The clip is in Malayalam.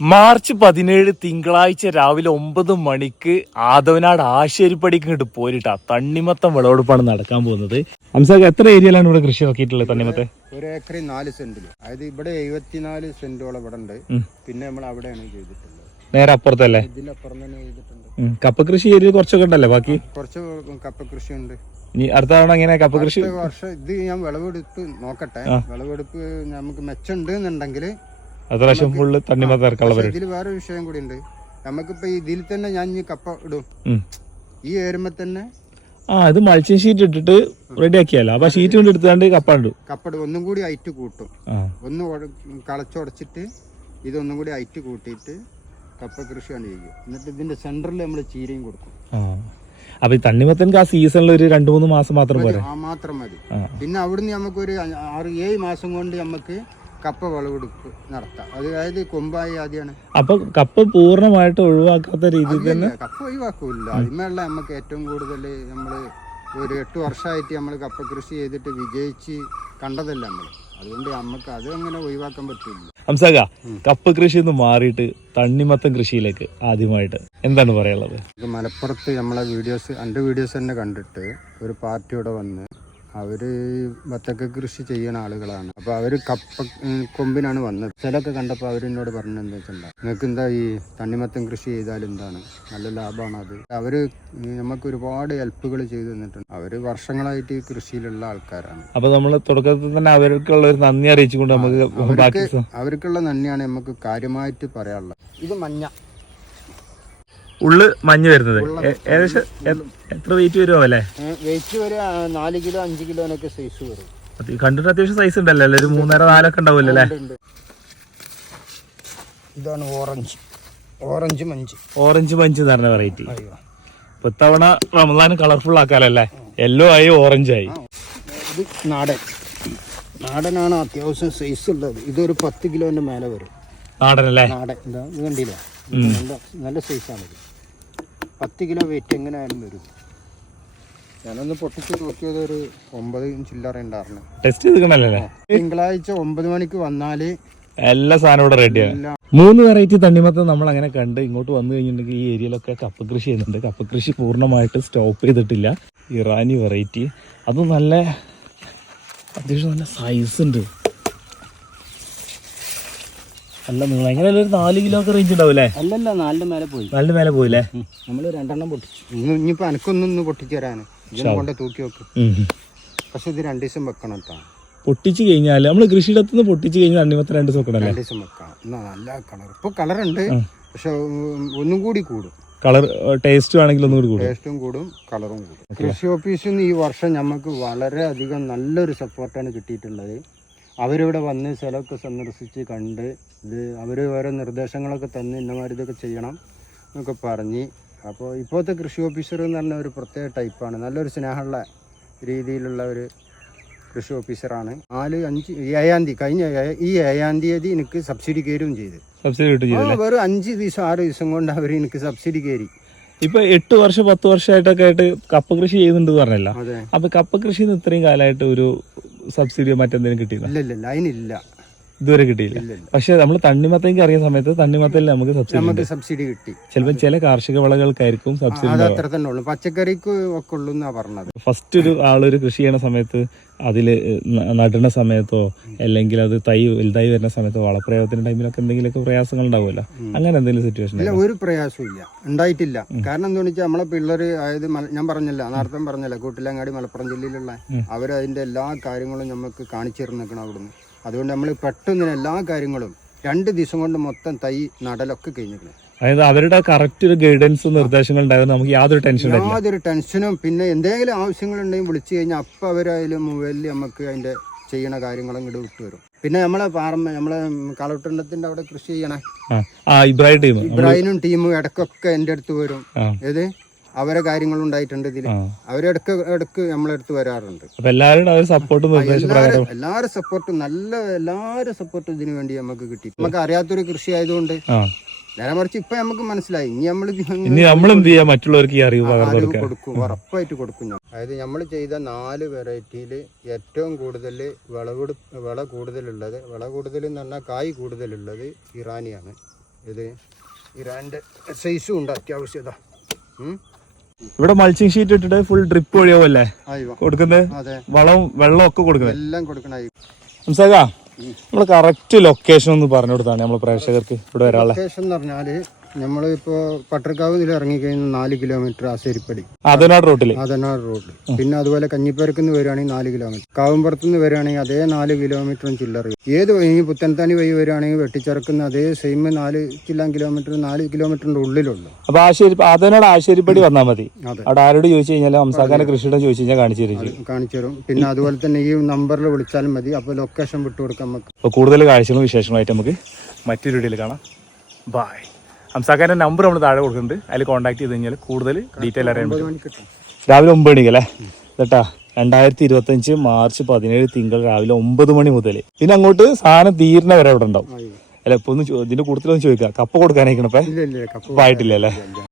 മാർച്ച് പതിനേഴ് തിങ്കളാഴ്ച രാവിലെ ഒമ്പത് മണിക്ക് ആദവനാട് ആശേരിപ്പടിക്ക് ഇങ്ങോട്ട് പോരിട്ടാ. തണ്ണിമത്തം വിളവെടുപ്പാണ് നടക്കാൻ പോകുന്നത്. ഹംസാക്ക് എത്ര ഏരിയയിലാണ് ഇവിടെ കൃഷി നോക്കിയിട്ടുള്ളത് തണ്ണിമത്തെ? ഒരു ഏക്കറി നാല് സെന്റിൽ അതായത് ഇവിടെ എഴുപത്തിനാല് സെന്റോളം ഇവിടെ ഉണ്ട്. പിന്നെ നമ്മൾ അവിടെയാണ് ചെയ്തിട്ടുള്ളത്. നേരെ അപ്പുറത്തല്ലേ? തന്നെ ചെയ്തിട്ടുണ്ട്. കപ്പ കൃഷി ഏരിയ കുറച്ചൊക്കെ ഉണ്ടല്ലേ ബാക്കി? കുറച്ച് കപ്പ കൃഷിയുണ്ട് ഇനി അടുത്ത തവണ എങ്ങനെ കപ്പ കൃഷി? വർഷം ഇത് ഞാൻ വിളവെടുപ്പ് നോക്കട്ടെ. വിളവെടുപ്പ് നമുക്ക് മെച്ചുണ്ട് എന്നുണ്ടെങ്കിൽ അടുത്ത പ്രാവശ്യം ഫുള്ള് തണ്ണിമത്തം ഇറക്കാനുള്ള പരിപാടി. ഇതിൽ വേറെ വിഷയം കൂടി ഉണ്ട് നമുക്കിപ്പോ ഇതിൽ തന്നെ ഞാൻ കപ്പ ഇടും. ഈ ഏരുമ്പോ തന്നെ ആ ഇത് മൾച്ചിങ് ഷീറ്റ് ഇട്ടിട്ട് റെഡി ആക്കിയാലോ? അപ്പൊ ഷീറ്റ് കൊണ്ട് എടുത്താണ്ട് കപ്പ ഇടും. കപ്പ ഇടും. ഒന്നും കൂടി ഐറ്റ് കൂട്ടും. ഒന്ന് കളച്ചുടച്ചിട്ട് ഇതൊന്നും കൂടി ഐറ്റ് കൂട്ടിയിട്ട് കപ്പ കൃഷിയാണ് ചെയ്യും എന്നിട്ട് ഇതിന്റെ സെന്ററിൽ നമ്മൾ ചീരയും കൊടുക്കും. അപ്പൊ ഈ തണ്ണിമത്തൻക്ക് ആ സീസണിൽ ഒരു രണ്ടു മൂന്ന് മാസം മാത്രം പോരെ? മാത്രം മതി. പിന്നെ അവിടുന്ന് നമുക്ക് ഒരു ആറ് ഏഴ് മാസം കൊണ്ട് നമുക്ക് കപ്പ വിളവെടുപ്പ് നടത്താം. അതായത് കൊമ്പായി ആദ്യമാണ് അപ്പൊ കപ്പ പൂർണമായിട്ട് ഒഴിവാക്കാത്ത രീതിയിൽ തന്നെ കപ്പ ഒഴിവാക്കൂല അതിന്മേലുള്ള നമുക്ക് ഏറ്റവും കൂടുതൽ നമ്മൾ ഒരു എട്ട് വർഷമായിട്ട് നമ്മൾ കപ്പ കൃഷി ചെയ്തിട്ട് വിജയിച്ച് കണ്ടതല്ല നമ്മൾ അതുകൊണ്ട് നമുക്ക് അത് അങ്ങനെ ഒഴിവാക്കാൻ പറ്റില്ല. ഹംസാക കപ്പ കൃഷി ഒന്ന് മാറിയിട്ട് തണ്ണിമത്തം കൃഷിയിലേക്ക് ആദ്യമായിട്ട് എന്താണ് പറയാനുള്ളത്? മലപ്പുറത്ത് നമ്മളെ വീഡിയോസ് എന്റെ വീഡിയോസ് തന്നെ കണ്ടിട്ട് ഒരു പാർട്ടിയോടെ വന്ന് അവർ ബത്തക്ക കൃഷി ചെയ്യുന്ന ആളുകളാണ്. അപ്പോൾ അവർ കപ്പ കൊമ്പിനാണ് വന്നത്. ചിലൊക്കെ കണ്ടപ്പോൾ അവരെന്നോട് പറഞ്ഞത് എന്താ വെച്ചാൽ നിങ്ങൾക്ക് എന്താ ഈ തണ്ണിമത്തം കൃഷി ചെയ്താൽ എന്താണ്? നല്ല ലാഭമാണ് അത്? അവർ നമുക്ക് ഒരുപാട് ഹെൽപ്പുകൾ ചെയ്തു തന്നിട്ടുണ്ട്. അവർ വർഷങ്ങളായിട്ട് ഈ കൃഷിയിലുള്ള ആൾക്കാരാണ്. അപ്പൊ നമ്മൾ തുടക്കത്തിൽ തന്നെ അവർക്കുള്ള ഒരു നന്ദി അറിയിച്ചുകൊണ്ട് നമുക്ക് അവർക്കുള്ള നന്ദിയാണ് നമുക്ക് കാര്യമായിട്ട് പറയാനുള്ളത്. ഇത് മഞ്ഞ. ഉള്ള് മഞ്ഞ് വരുന്നത്. ഏകദേശം എത്ര വെയിറ്റ് വരുമോ അല്ലേ വെയിറ്റ് നാല് കിലോ അഞ്ച് കിലോനൊക്കെ സൈസ് വരും. കണ്ടിട്ട് അത്യാവശ്യം സൈസ് ഉണ്ടല്ലോ? അല്ലേ? ഒരു മൂന്നര നാലൊക്കെ ഉണ്ടാവില്ല അല്ലേ. ഇതാണ് orange orange munch. Orange munch എന്ന് പറഞ്ഞ വെറൈറ്റി ഇപ്പൊ ഇത്തവണ റമദാൻ കളർഫുൾ ആക്കാലല്ലേ? യെല്ലോ ആയി ഓറഞ്ച് ആയി. ഇത് നാടൻ. നാടനാണ് അത്യാവശ്യം സൈസ് ഉള്ളത്. ഇതൊരു പത്ത് കിലോന്റെ മേലെ വരും. നാടൻ അല്ലേ നാടൻ. ഇതാ കണ്ടില്ല? നല്ല സൈസ് സൈസാണിത് പത്ത് കിലോ വെയിറ്റ് എങ്ങനെയായാലും വരും. ഞാനൊന്ന് പൊട്ടിച്ച് നോക്കിയത് ഒരു ഒമ്പത് ചില്ലറ ഉണ്ടായിരുന്നു. ടെസ്റ്റ് ചെയ്തിക്കണല്ലേ തിങ്കളാഴ്ച ഒമ്പത് മണിക്ക് വന്നാൽ എല്ലാ സാധനവും ഇവിടെ റെഡിയാണ് മൂന്ന് വെറൈറ്റി തണ്ണിമത്തം നമ്മൾ അങ്ങനെ കണ്ട് ഇങ്ങോട്ട് വന്നു കഴിഞ്ഞിട്ടുണ്ടെങ്കിൽ ഈ ഏരിയയിലൊക്കെ കപ്പ കൃഷി ചെയ്യുന്നുണ്ട്. കപ്പ കൃഷി പൂർണമായിട്ട് സ്റ്റോപ്പ് ചെയ്തിട്ടില്ല. ഇറാനി വെറൈറ്റി അതും നല്ല അത്യാവശ്യം നല്ല സൈസ് ഉണ്ട്. അല്ല നിങ്ങൾ എങ്ങനെയല്ല ഒരു നാല് കിലോ ഒക്കെ റേഞ്ച് ഉണ്ടാവും അല്ലേ? അല്ലല്ല നാലിന്റെ മേലെ പോയി. നാലിന് മേലെ പോയില്ലേ നമ്മൾ രണ്ടെണ്ണം പൊട്ടിച്ചു. ഇനിയിപ്പോ എനക്കൊന്നും ഒന്ന് പൊട്ടിച്ചു തരാന്. കൊണ്ട് തൂക്കി വെക്കും. പക്ഷെ ഇത് രണ്ടു ദിവസം വെക്കണം കേട്ടോ പൊട്ടിച്ചു കഴിഞ്ഞാൽ നമ്മൾ കൃഷിയിടത്ത് നിന്ന് പൊട്ടിച്ചു കഴിഞ്ഞാൽ തണ്ണിമത്തം രണ്ട് ദിവസം വെക്കണം രണ്ടു ദിവസം വെക്കാം നല്ല കളർ ഇപ്പൊ കളറുണ്ട് പക്ഷെ ഒന്നും കൂടി കൂടും. കളർ ടേസ്റ്റ് ആണെങ്കിൽ ഒന്നും കൂടി കൂടും. ടേസ്റ്റും കൂടും കളറും കൂടും. കൃഷി ഓഫീസിൽ നിന്ന് ഈ വർഷം നമുക്ക് വളരെയധികം നല്ലൊരു സപ്പോർട്ടാണ് കിട്ടിയിട്ടുള്ളത്. അവരിവിടെ വന്ന് സ്ഥലമൊക്കെ സന്ദർശിച്ച് കണ്ട് ഇത് അവർ ഓരോ നിർദ്ദേശങ്ങളൊക്കെ തന്ന് ഇന്നമാരി ഇതൊക്കെ ചെയ്യണം എന്നൊക്കെ പറഞ്ഞ്. അപ്പോൾ ഇപ്പോഴത്തെ കൃഷി ഓഫീസർ എന്ന് പറഞ്ഞ ഒരു പ്രത്യേക ടൈപ്പാണ്. നല്ലൊരു സ്നേഹമുള്ള രീതിയിലുള്ള ഒരു കൃഷി ഓഫീസറാണ്. നാല് അഞ്ച് ഏഴാം തീയതി കഴിഞ്ഞ ഈ ഏഴാം തീയതി എനിക്ക് സബ്സിഡി കയറുകയും ചെയ്ത്. സബ്സിഡി വെറും അഞ്ച് ദിവസം ആറ് ദിവസം കൊണ്ട് അവർ എനിക്ക് സബ്സിഡി കയറി. ഇപ്പൊ എട്ട് വർഷം പത്ത് വർഷമായിട്ടൊക്കെ ആയിട്ട് കപ്പ കൃഷി ചെയ്യുന്നുണ്ട് പറഞ്ഞല്ല. അപ്പൊ കപ്പ കൃഷി ഇത്രയും കാലമായിട്ട് ഒരു സബ്സിഡിയോ മറ്റെന്തെങ്കിലും കിട്ടിയില്ല ഇല്ല ഇല്ല. അതിനില്ല. ഇതുവരെ കിട്ടിയില്ല. പക്ഷെ നമ്മൾ തണ്ണിമത്തേക്ക് അറിയുന്ന സമയത്ത് തണ്ണിമത്തയിൽ നമുക്ക് സബ്സിഡി നമുക്ക് സബ്സിഡി കിട്ടി. ചിലപ്പോൾ ചില കാർഷിക വിളകൾക്കായിരിക്കും സബ്സിഡി അത് അത്ര തന്നെ ഉള്ളു. പച്ചക്കറിക്ക് ഒക്കെ ഉള്ളു എന്നാ പറഞ്ഞത്. ഫസ്റ്റ് ഒരു ആളൊരു കൃഷി ചെയ്യണ സമയത്ത് അതിൽ നടുന്ന സമയത്തോ അല്ലെങ്കിൽ അത് തൈ വലുതായി വരുന്ന സമയത്തോ വളപ്രയോഗത്തിന്റെ ടൈമിലൊക്കെ എന്തെങ്കിലുമൊക്കെ പ്രയാസങ്ങൾ ഉണ്ടാവുമല്ലോ. അങ്ങനെ എന്തെങ്കിലും സിറ്റുവേഷൻ ഇല്ല ഒരു പ്രയാസവും ഇല്ല. ഉണ്ടായിട്ടില്ല. കാരണം എന്താണെന്ന് വെച്ചാൽ നമ്മളെ പിള്ളേർ അതായത് ഞാൻ പറഞ്ഞില്ല നേരത്തെ പറഞ്ഞില്ല കൂട്ടിലങ്ങാടി മലപ്പുറം ജില്ലയിലുള്ള അവർ അതിന്റെ എല്ലാ കാര്യങ്ങളും നമുക്ക് കാണിച്ചു തരുന്നേക്കണം അവിടുന്ന്. അതുകൊണ്ട് നമ്മൾ പെട്ടെന്ന് എല്ലാ കാര്യങ്ങളും രണ്ട് ദിവസം കൊണ്ട് മൊത്തം തൈ നടലൊക്കെ കഴിഞ്ഞിരിക്കണം അതായത് അവരുടെ കറക്റ്റ് ഒരു ഗൈഡൻസ് നിർദ്ദേശങ്ങൾ ഉണ്ടായിരുന്നു നമുക്ക് യാതൊരു ടെൻഷനും യാതൊരു ടെൻഷനും പിന്നെ എന്തെങ്കിലും ആവശ്യങ്ങൾ ഉണ്ടെങ്കിൽ വിളിച്ചു കഴിഞ്ഞാൽ അപ്പം അവരായാലും മൊബൈലിൽ നമുക്ക് അതിന്റെ ചെയ്യണ കാര്യങ്ങളും വിട്ടു വരും. പിന്നെ നമ്മളെ പാറമ്മ നമ്മളെ കളവട്ടണ്ടത്തിന്റെ അവിടെ കൃഷി ചെയ്യണേ. ഇബ്രാഹിം ടീം ടീമും ഇടക്കൊക്കെ എന്റെ അടുത്ത് വരും. ഏത്? അവരെ കാര്യങ്ങളും ഉണ്ടായിട്ടുണ്ട് ഇതിൽ അവരിടക്ക് ഇടയ്ക്ക് നമ്മളെ അടുത്ത് വരാറുണ്ട്. എല്ലാവരും എല്ലാവരും സപ്പോർട്ടും നല്ല എല്ലാവരും സപ്പോർട്ടും ഇതിനു വേണ്ടി നമുക്ക് കിട്ടി. നമുക്ക് അറിയാത്തൊരു കൃഷി ആയതുകൊണ്ട്. നേരെ മറിച്ച് ഇപ്പൊ നമുക്ക് മനസ്സിലായി. ഇനി നമ്മൾ ഇനി നമ്മൾ എന്ത് ചെയ്യാ? മറ്റുള്ളവർക്ക് അറിവ് കൊടുക്കും. ഉറപ്പായിട്ട് കൊടുക്കും ഞാൻ. അതായത് നമ്മൾ ചെയ്ത നാല് വെറൈറ്റിയിൽ ഏറ്റവും കൂടുതൽ വിളവെടു വിള കൂടുതലുള്ളത് വിള കൂടുതൽ എന്ന് പറഞ്ഞാൽ കായ് കൂടുതലുള്ളത് ഇറാനിയാണ്. ഇത് ഇറാന്റെ സൈസും ഉണ്ട് അത്യാവശ്യത ഉം. ഇവിടെ മൾച്ചിങ് ഷീറ്റ് ഇട്ടിട്ട് ഫുൾ ഡ്രിപ്പ് വഴിയാവല്ലേ ആയിവ. കൊടുക്കുന്നത് വളവും വെള്ളവും ഒക്കെ കൊടുക്കുന്നത് എല്ലാം കൊടുക്കണ നമ്മൾ കറക്റ്റ് ലൊക്കേഷൻ ഒന്ന് പറഞ്ഞു കൊടുത്താണ് നമ്മൾ പ്രേക്ഷകർക്ക് ഇവിടെ വരാനുള്ള. ലൊക്കേഷൻ എന്ന് പറഞ്ഞാൽ നമ്മളിപ്പോ പട്ടർക്കാവ് ഇതിൽ ഇറങ്ങിക്കഴിഞ്ഞാൽ നാല് കിലോമീറ്റർ ആശേരിപ്പടി. അതനാട് റോഡിൽ അതനാട് റോഡ് പിന്നെ അതുപോലെ കഞ്ഞിപ്പരക്ക് നിന്ന് വരികയാണെങ്കിൽ നാല് കിലോമീറ്റർ. കാവുംപുറത്ത് നിന്ന് വരികയാണെങ്കിൽ അതേ നാല് കിലോമീറ്ററും ചില്ലറ ഏത് ഇനി ഈ പുത്തൻതാണി വഴി വരികയാണെങ്കിൽ വെട്ടിച്ചിറക്കുന്ന അതേ സെയിം നാല് ചില്ലാൻ കിലോമീറ്റർ നാല് കിലോമീറ്ററിന്റെ ഉള്ളിലുള്ളൂ. അപ്പൊ ആശേരി അതനാട് ആശേരിപ്പടി വന്നാൽ മതി. അവിടെ ആരോട് ചോദിച്ചു കഴിഞ്ഞാൽ ഹംസാഖാന്റെ കൃഷിയുടെ ചോദിച്ചു കഴിഞ്ഞാൽ കാണിച്ചു തരും കാണിച്ചു തരും. പിന്നെ അതുപോലെ തന്നെ ഈ നമ്പറിൽ വിളിച്ചാലും മതി. അപ്പോൾ ലൊക്കേഷൻ വിട്ടുകൊടുക്കാം നമുക്ക്. അപ്പോൾ കൂടുതൽ കാഴ്ചകളും വിശേഷങ്ങളായിട്ട് നമുക്ക് മറ്റൊരു വീഡിയോയിൽ കാണാം. ബായ് ഹംസാഖാന്റെ നമ്പർ നമ്മൾ താഴെ കൊടുക്കുന്നുണ്ട്. അതിൽ കോൺടാക്ട് ചെയ്ത് കഴിഞ്ഞാൽ കൂടുതൽ ഡീറ്റെയിൽ അറിയാൻ പറ്റും. രാവിലെ ഒമ്പത് മണിക്ക് അല്ലേ? കേട്ടാ രണ്ടായിരത്തി ഇരുപത്തഞ്ച് മാർച്ച് പതിനേഴ് തിങ്കൾ രാവിലെ ഒമ്പത് മണി മുതൽ പിന്നെ അങ്ങോട്ട് സാധനം തീരുന്ന വരെ അവിടെ ഉണ്ടാവും. അല്ല ഇപ്പൊ ഒന്ന് ഇതിന്റെ കൂടുതലൊന്നും ചോദിക്കാം. കപ്പ കൊടുക്കാനായിക്കണപ്പേ ഇല്ല ഇല്ല കപ്പ ആയിട്ടില്ല അല്ലേ?